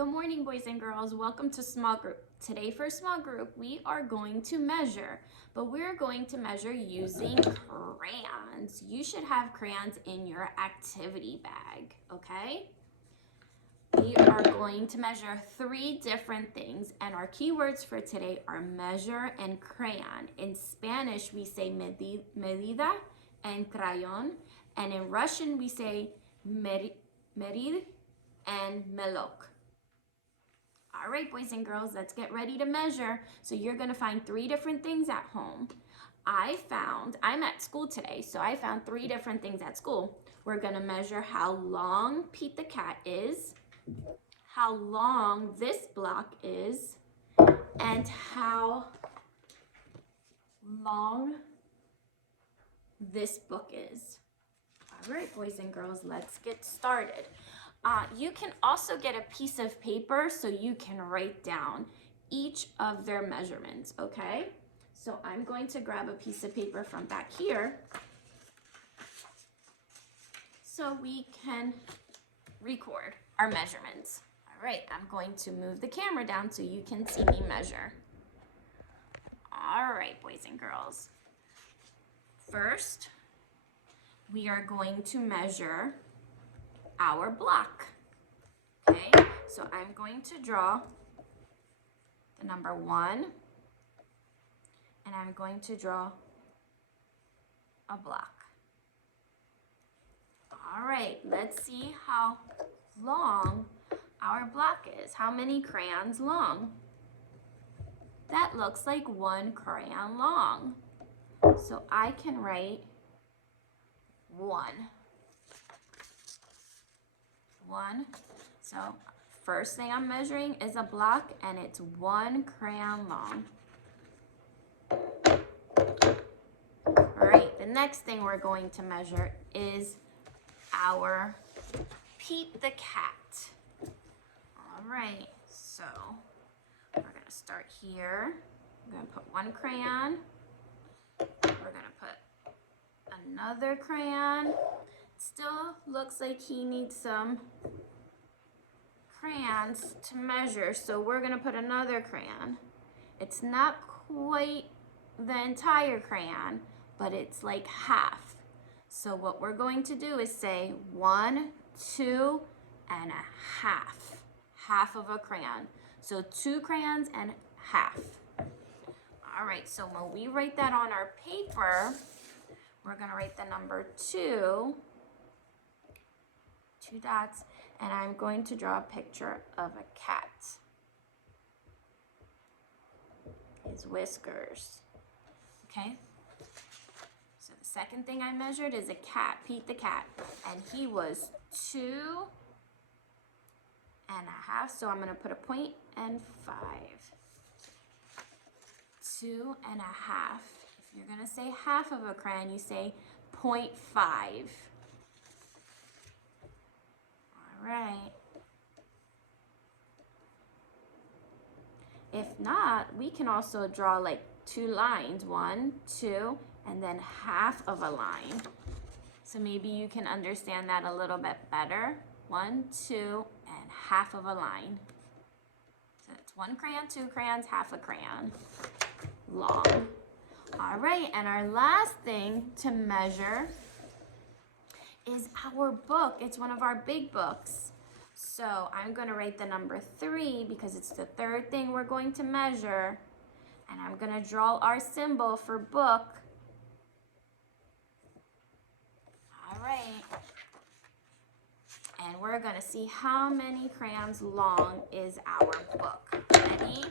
Good morning, boys and girls. Welcome to small group. Today for small group, we are going to measure, but we're going to measure using crayons. You should have crayons in your activity bag, okay? We are going to measure 3 different things, and our keywords for today are measure and crayon. In Spanish, we say medida and crayon, and in Russian, we say merid and melok. All right, boys and girls, let's get ready to measure. So you're gonna find 3 different things at home. I'm at school today, so I found 3 different things at school. We're gonna measure how long Pete the cat is, how long this block is, and how long this book is. All right, boys and girls, let's get started. You can also get a piece of paper so you can write down each of their measurements, okay? So I'm going to grab a piece of paper from back here so we can record our measurements. All right, I'm going to move the camera down so you can see me measure. All right, boys and girls. First, we are going to measure our block. Okay, so I'm going to draw the number 1, and I'm going to draw a block. All right, let's see how long our block is. How many crayons long? That looks like 1 crayon long. So I can write 1. So first thing I'm measuring is a block, and it's 1 crayon long. All right, the next thing we're going to measure is our Pete the cat. All right, so we're gonna start here. I'm gonna put 1 crayon. We're gonna put another crayon. Still looks like he needs some crayons to measure, so we're gonna put another crayon. It's not quite the entire crayon, but it's like half. So what we're going to do is say 1, 2, and a half. Half of a crayon. So 2 crayons and half. All right, so when we write that on our paper, we're gonna write the number 2 dots, and I'm going to draw a picture of a cat. His whiskers. Okay? So the second thing I measured is a cat, Pete the cat, and he was 2 and a half, so I'm going to put a point and 5. 2 and a half. If you're going to say half of a crayon, you say 0.5. Right. If not, we can also draw like 2 lines, 1, 2, and then half of a line. So maybe you can understand that a little bit better. 1, 2, and half of a line. So it's 1 crayon, 2 crayons, half a crayon long. All right, and our last thing to measure is our book. It's one of our big books. So I'm going to write the number 3 because it's the 3rd thing we're going to measure. And I'm going to draw our symbol for book. All right. And we're going to see how many crayons long is our book. Ready?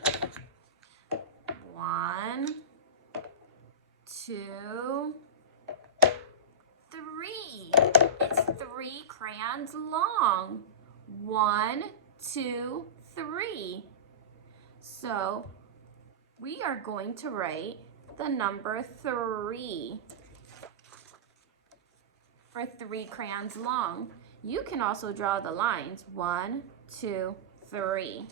1, 2, 3. It's 3 crayons long. 1, 2, 3. So we are going to write the number 3 for 3 crayons long. You can also draw the lines. 1, 2, 3.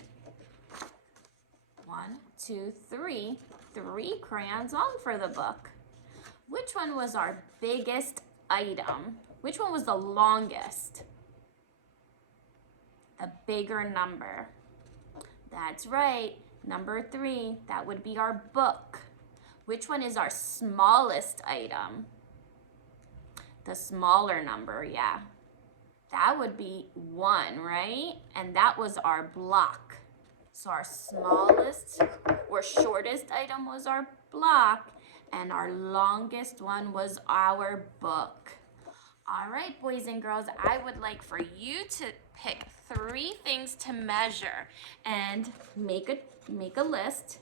1, 2, 3. 3 crayons long for the book. Which one was our biggest item? Which one was the longest? A bigger number. That's right. Number 3, that would be our book. Which one is our smallest item? The smaller number, yeah. That would be 1, right? And that was our block. So our smallest or shortest item was our block, and our longest one was our book. All right, boys and girls, I would like for you to pick 3 things to measure and make a list